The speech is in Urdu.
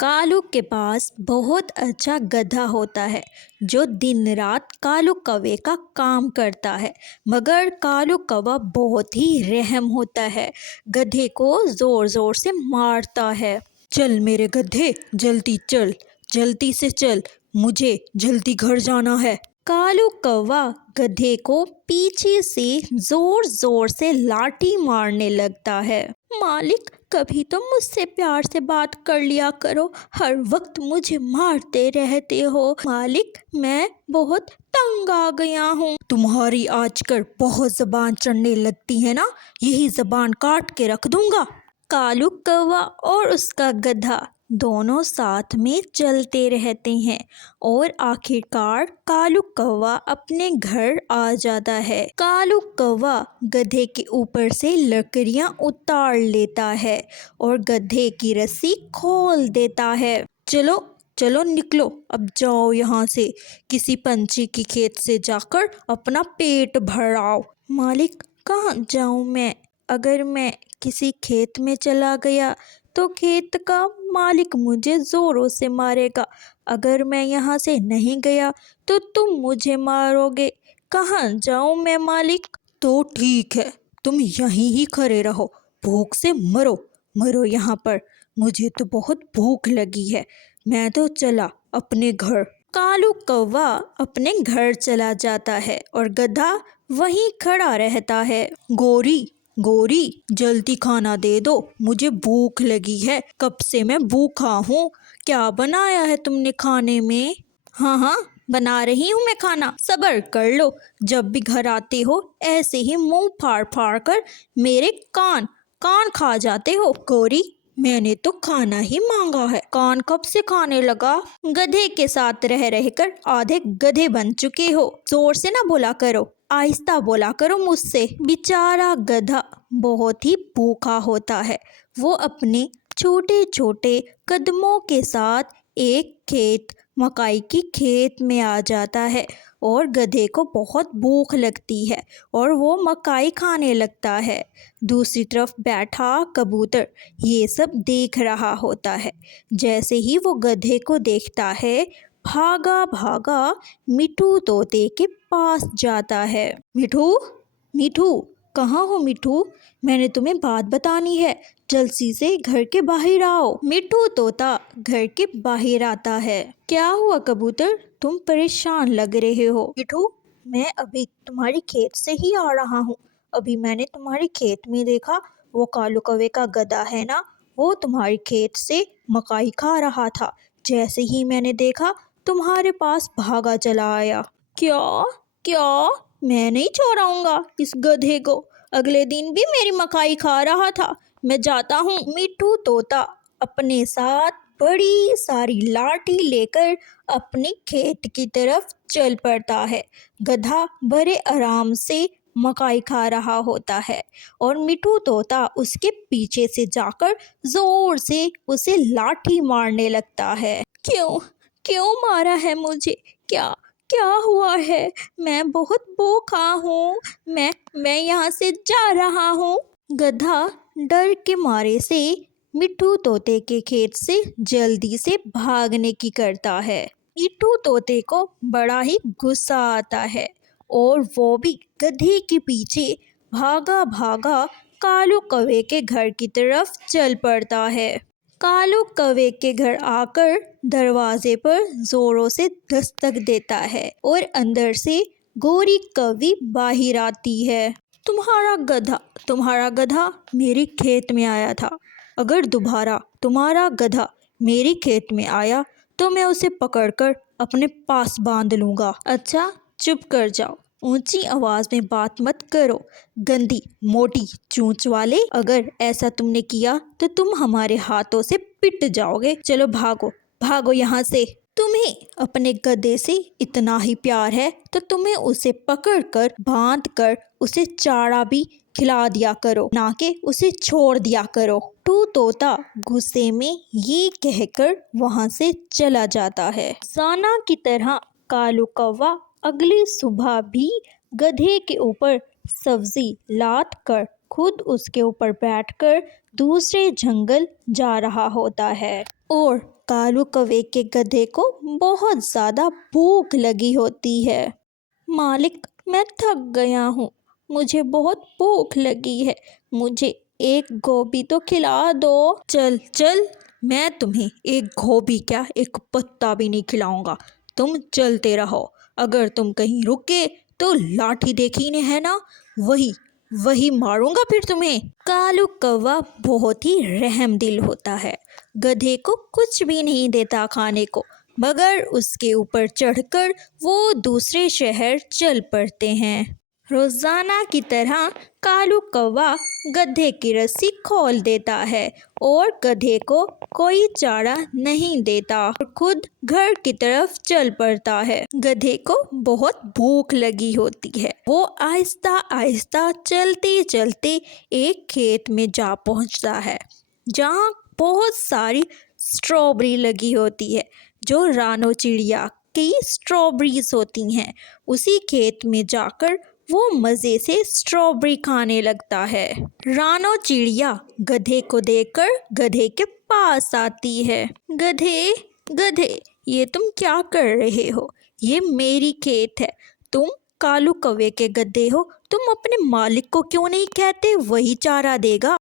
کالو کے پاس بہت اچھا گدھا ہوتا ہے جو دن رات کالو کوے کا کام کرتا ہے، مگر کالو کوا بہت ہی رحم ہوتا ہے، گدھے کو زور زور سے مارتا ہے۔ چل میرے گدھے، جلدی چل، جلدی سے چل، مجھے جلدی گھر جانا ہے۔ کالو کوا گدھے کو پیچھے سے زور زور سے لاٹھی مارنے لگتا ہے۔ مالک، کبھی تو مجھ سے پیار سے بات کر لیا کرو، ہر وقت مجھے مارتے رہتے ہو۔ مالک، میں بہت تنگ آ گیا ہوں۔ تمہاری آج کل بہت زبان چڑھنے لگتی ہے نا، یہی زبان کاٹ کے رکھ دوں گا۔ کالو کوا اور اس کا گدھا دونوں ساتھ میں چلتے رہتے ہیں اور آخرکار کالو کوا اپنے گھر آ جاتا ہے۔ کالو کوا گدھے کے اوپر سے لکڑیاں اتار لیتا ہے اور گدھے کی رسی کھول دیتا ہے۔ چلو چلو نکلو، اب جاؤ یہاں سے، کسی پنچھی کی کھیت سے جا کر اپنا پیٹ بھراؤ۔ مالک، کہاں جاؤں میں؟ اگر میں کسی کھیت میں چلا گیا تو کھیت کا مالک مجھے زوروں سے مارے گا، اگر میں یہاں سے نہیں گیا تو تم مجھے مارو گے، کہاں جاؤں میں مالک؟ تو ٹھیک ہے، تم یہیں ہی کھڑے رہو، بھوک سے مرو مرو یہاں پر، مجھے تو بہت بھوک لگی ہے، میں تو چلا اپنے گھر۔ کالو کوا اپنے گھر چلا جاتا ہے اور گدھا وہیں کھڑا رہتا ہے۔ گوری گوری، جلدی کھانا دے دو، مجھے بھوک لگی ہے، کب سے میں بھوکا ہوں، کیا بنایا ہے تم نے کھانے میں؟ ہاں ہاں، بنا رہی ہوں میں کھانا، صبر کر لو، جب بھی گھر آتے ہو ایسے ہی منہ پھاڑ پھاڑ کر میرے کان کھا جاتے ہو۔ گوری، میں نے تو کھانا ہی مانگا ہے، کان کب سے کھانے لگا؟ گدھے کے ساتھ رہ کر آدھے گدھے بن چکے ہو، زور سے نہ بولا کرو، آہستہ بولا کرو مجھ سے۔ بیچارہ گدھا بہت ہی بھوکا ہوتا ہے، وہ اپنے چھوٹے چھوٹے قدموں کے ساتھ ایک مکئی کی کھیت میں آ جاتا ہے اور گدھے کو بہت بھوک لگتی ہے اور وہ مکئی کھانے لگتا ہے۔ دوسری طرف بیٹھا کبوتر یہ سب دیکھ رہا ہوتا ہے۔ جیسے ہی وہ گدھے کو دیکھتا ہے، بھاگا بھاگا مٹھو طوطے کے پاس جاتا ہے۔ مٹھو مٹھو، کہاں ہو مٹھو؟ میں نے تمہیں بات بتانی ہے، جلدی سے گھر کے باہر آؤ۔ مٹھو طوطا گھر کے باہر آتا ہے۔ کیا ہوا کبوتر، تم پریشان لگ رہے ہو؟ مٹھو، میں ابھی تمہاری کھیت سے ہی آ رہا ہوں، ابھی میں نے تمہاری کھیت میں دیکھا، وہ کالو کوے کا گدھا ہے نا، وہ تمہاری کھیت سے مکئی کھا رہا تھا، جیسے ہی میں نے دیکھا تمہارے پاس بھاگا چلا آیا۔ کیا میں نہیں چھوڑاؤں گا اس گدھے کو، اگلے دن بھی میری مکئی کھا رہا تھا، میں جاتا ہوں۔ مٹھو طوطا اپنے ساتھ بڑی ساری لاٹھی لے کر اپنے کھیت کی طرف چل پڑتا ہے۔ گدھا بڑے آرام سے مکئی کھا رہا ہوتا ہے اور مٹھو طوطا اس کے پیچھے سے جا کر زور سے اسے لاٹھی مارنے لگتا ہے۔ کیوں مارا ہے مجھے؟ کیا ہوا ہے؟ میں بہت بھوکا ہوں، میں یہاں سے جا رہا ہوں۔ گدھا ڈر کے مارے سے مٹھو طوطے کے کھیت سے جلدی سے بھاگنے کی کرتا ہے۔ مٹھو طوطے کو بڑا ہی غصہ آتا ہے اور وہ بھی گدھے کے پیچھے بھاگا بھاگا کالو کوے کے گھر کی طرف چل پڑتا ہے۔ کالو کوے کے گھر آ کر دروازے پر زوروں سے دستک دیتا ہے اور اندر سے گوری کوی باہر آتی ہے۔ تمہارا گدھا میری کھیت میں آیا تھا، اگر دوبارہ تمہارا گدھا میری کھیت میں آیا تو میں اسے پکڑ کر اپنے پاس باندھ لوں گا۔ اچھا چپ کر جاؤ، اونچی آواز میں بات مت کرو، گندی موٹی چونچ والے، اگر ایسا تم نے کیا تو تم ہمارے ہاتھوں سے پٹ جاؤ گے۔ چلو بھاگو یہاں سے۔ تمہیں اپنے گدھے سے اتنا ہی پیار ہے تو تمہیں اسے پکڑ کر باندھ کر اسے چارہ بھی کھلا دیا کرو، نہ کہ اسے چھوڑ دیا کرو۔ مٹھو طوطا غصے میں یہ کہہ کر وہاں سے چلا جاتا ہے۔ روزانہ کی طرح کالو کوا اگلی صبح بھی گدھے کے اوپر سبزی لاد کر خود اس کے اوپر بیٹھ کر دوسرے جنگل جا رہا ہوتا ہے اور کالو کوے کے گدھے کو بہت زیادہ بھوک لگی ہوتی ہے۔ مالک، میں تھک گیا ہوں، مجھے بہت بھوک لگی ہے، مجھے ایک گوبھی تو کھلا دو۔ چل چل، میں تمہیں ایک گوبھی کیا، ایک پتا بھی نہیں کھلاؤں گا، تم چلتے رہو۔ اگر تم کہیں رکے تو لاٹھی دیکھی نے ہے نا، وہی ماروں گا پھر تمہیں۔ کالو کوا بہت ہی رحم دل ہوتا ہے، گدھے کو کچھ بھی نہیں دیتا کھانے کو، مگر اس کے اوپر چڑھ کر وہ دوسرے شہر چل پڑتے ہیں۔ روزانہ کی طرح کالو کوا گدھے کی رسی کھول دیتا ہے اور گدھے کو کوئی چارہ نہیں دیتا اور خود گھر کی طرف چل پڑتا ہے۔ گدھے کو بہت بھوک لگی ہوتی ہے، وہ آہستہ آہستہ چلتے چلتے ایک کھیت میں جا پہنچتا ہے جہاں بہت ساری اسٹرابری لگی ہوتی ہے، جو رانو چڑیا کی اسٹرابریز ہوتی ہیں۔ اسی کھیت میں جا کر وہ مزے سے اسٹرابری کھانے لگتا ہے۔ رانو چڑیا گدھے کو دیکھ کر گدھے کے پاس آتی ہے۔ گدھے، یہ تم کیا کر رہے ہو؟ یہ میری کھیت ہے، تم کالو کوے کے گدھے ہو، تم اپنے مالک کو کیوں نہیں کہتے وہی چارہ دے گا؟